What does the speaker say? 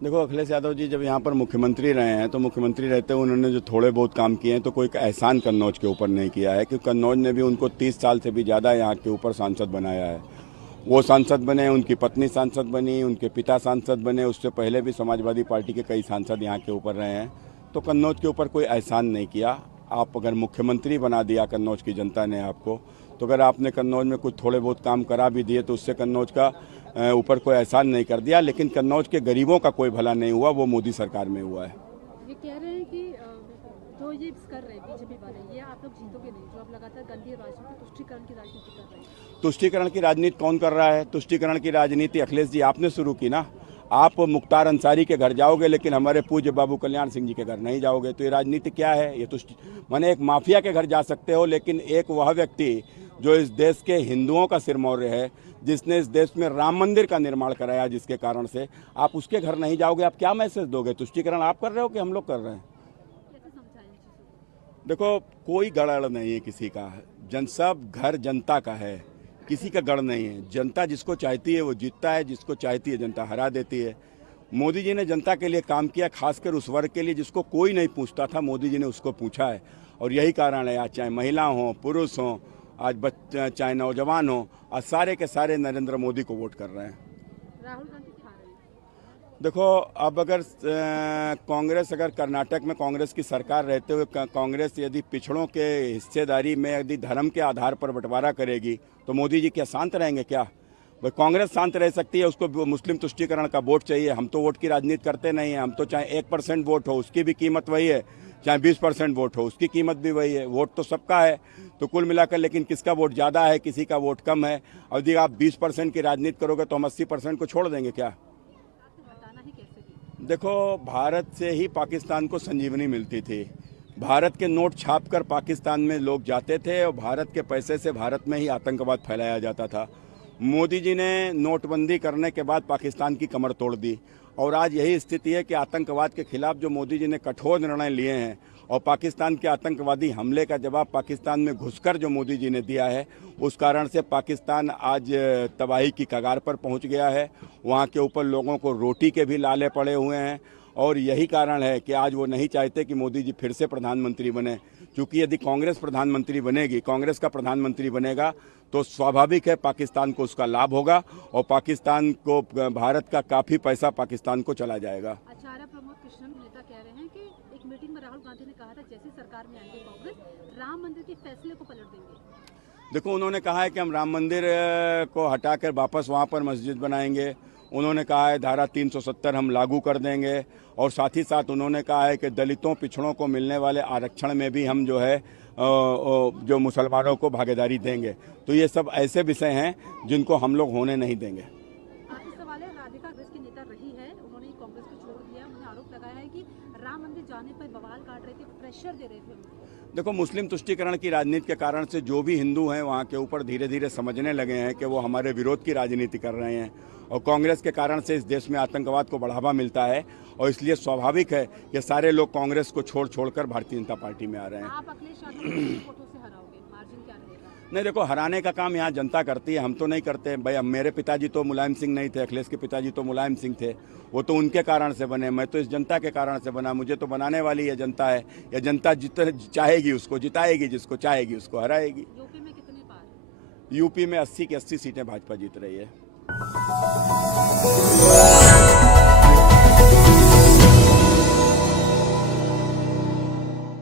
देखो, अखिलेश यादव जी जब यहाँ पर मुख्यमंत्री रहे हैं तो मुख्यमंत्री रहते हुए उन्होंने जो थोड़े बहुत काम किए हैं तो कोई एहसान कन्नौज के ऊपर नहीं किया है, क्योंकि कन्नौज ने भी उनको 30 साल से भी ज़्यादा यहाँ के ऊपर सांसद बनाया है। वो सांसद बने, उनकी पत्नी सांसद बनी, उनके पिता सांसद बने, उससे पहले भी समाजवादी पार्टी के कई सांसद यहाँ के ऊपर रहे हैं। तो कन्नौज के ऊपर कोई एहसान नहीं किया। आप अगर मुख्यमंत्री बना दिया कन्नौज की जनता ने आपको, तो अगर आपने कन्नौज में कुछ थोड़े बहुत काम करा भी दिए तो उससे कन्नौज का ऊपर कोई एहसान नहीं कर दिया। लेकिन कन्नौज के गरीबों का कोई भला नहीं हुआ, वो मोदी सरकार में हुआ है। ये कह रहे हैं कि जो ये कर रहे हैं बीजेपी वाले, ये आप लोग जीतोगे नहीं, जो आप लगातार गंदी राजनीति, तुष्टीकरण की राजनीति कर रहे हैं। तुष्टीकरण की राजनीति कौन कर रहा है? तुष्टीकरण की राजनीति अखिलेश जी आपने शुरू की ना। आप मुख्तार अंसारी के घर जाओगे लेकिन हमारे पूज्य बाबू कल्याण सिंह जी के घर नहीं जाओगे, तो ये राजनीति क्या है? ये तुष्टि माने एक माफिया के घर जा सकते हो, लेकिन एक वह व्यक्ति जो इस देश के हिंदुओं का सिरमौर है, जिसने इस देश में राम मंदिर का निर्माण कराया, जिसके कारण से आप उसके घर नहीं जाओगे, आप क्या मैसेज दोगे? तुष्टीकरण आप कर रहे हो कि हम लोग कर रहे हैं? कैसे समझाएं इन चीजों को? देखो, कोई गड़बड़ नहीं है किसी का। सब घर जनता का है, किसी का गढ़ नहीं है। जनता जिसको चाहती है वो जीतता है, जिसको चाहती है जनता हरा देती है। मोदी जी ने जनता के लिए काम किया, खासकर उस वर्ग के लिए जिसको कोई नहीं पूछता था, मोदी जी ने उसको पूछा है। और यही कारण है आज चाहे महिला हो, पुरुष हो, आज बच्चे चाहे नौजवान हो, आज सारे के सारे नरेंद्र मोदी को वोट कर रहे हैं। राहुल गांधी खा रहे हैं। देखो, अब अगर कांग्रेस अगर कर्नाटक में कांग्रेस की सरकार रहते हुए कांग्रेस यदि पिछड़ों के हिस्सेदारी में यदि धर्म के आधार पर बंटवारा करेगी तो मोदी जी क्या शांत रहेंगे क्या? भाई, कांग्रेस शांत रह सकती है, उसको मुस्लिम तुष्टीकरण का वोट चाहिए। हम तो वोट की राजनीति करते नहीं हैं। हम तो चाहे 1% वोट हो उसकी भी कीमत वही है, चाहे 20% वोट हो उसकी कीमत भी वही है। वोट तो सबका है, तो कुल मिलाकर लेकिन किसका वोट ज़्यादा है, किसी का वोट कम है। और यदि आप 20% की राजनीति करोगे तो हम 80% को छोड़ देंगे क्या? हटाना ही कैसे भी। देखो, भारत से ही पाकिस्तान को संजीवनी मिलती थी। भारत के नोट छापकर पाकिस्तान में लोग जाते थे और भारत के पैसे से भारत में ही आतंकवाद फैलाया जाता था। मोदी जी ने नोटबंदी करने के बाद पाकिस्तान की कमर तोड़ दी और आज यही स्थिति है कि आतंकवाद के खिलाफ जो मोदी जी ने कठोर निर्णय लिए हैं और पाकिस्तान के आतंकवादी हमले का जवाब पाकिस्तान में घुसकर जो मोदी जी ने दिया है, उस कारण से पाकिस्तान आज तबाही की कगार पर पहुंच गया है। वहां के ऊपर लोगों को रोटी के भी लाले पड़े हुए हैं और यही कारण है कि आज वो नहीं चाहते कि मोदी जी फिर से प्रधानमंत्री बने। क्योंकि यदि कांग्रेस प्रधानमंत्री बनेगी, कांग्रेस का प्रधानमंत्री बनेगा, तो स्वाभाविक है पाकिस्तान को उसका लाभ होगा और पाकिस्तान को, भारत का काफ़ी पैसा पाकिस्तान को चला जाएगा। आचार्य प्रमोद कृष्णन नेता कह रहे हैं कि एक मीटिंग में राहुल गांधी ने कहा था जैसी सरकार में आएंगे कांग्रेस राम मंदिर के फैसले को पलट देंगे। देखो, उन्होंने कहा है कि हम राम मंदिर को हटाकर वापस वहाँ पर मस्जिद बनाएंगे। उन्होंने कहा है धारा 370 हम लागू कर देंगे और साथ ही साथ उन्होंने कहा है कि दलितों पिछड़ों को मिलने वाले आरक्षण में भी हम जो है जो मुसलमानों को भागीदारी देंगे। तो ये सब ऐसे विषय हैं जिनको हम लोग होने नहीं देंगे। आपके सवाल है, राधिका कांग्रेस की नेता रही है, उन्होंने कांग्रेस को छोड़ दिया। उन्होंने आरोप लगाया है कि राम मंदिर जाने पर बवाल काट रहे थे, प्रेशर दे रहे थे उनको। देखो, मुस्लिम तुष्टीकरण की राजनीति के कारण से जो भी हिंदू हैं वहाँ के ऊपर धीरे धीरे समझने लगे हैं कि वो हमारे विरोध की राजनीति कर रहे हैं और कांग्रेस के कारण से इस देश में आतंकवाद को बढ़ावा मिलता है और इसलिए स्वाभाविक है कि सारे लोग कांग्रेस को छोड़कर भारतीय जनता पार्टी में आ रहे हैं। आप अखिलेश यादव को कितने वोटों से हराओगे? मार्जिन क्या रहेगा? नहीं, देखो, हराने का काम यहाँ जनता करती है, हम तो नहीं करते। भाई, अब मेरे पिताजी तो मुलायम सिंह नहीं थे, अखिलेश के पिताजी तो मुलायम सिंह थे, वो तो उनके कारण से बने। मैं तो इस जनता के कारण से बना। मुझे तो बनाने वाली ये जनता है। या जनता जितने चाहेगी उसको जिताएगी, जिसको चाहेगी उसको हराएगी। यूपी में कितने पार? यूपी में 80 की 80 सीटें भाजपा जीत रही है।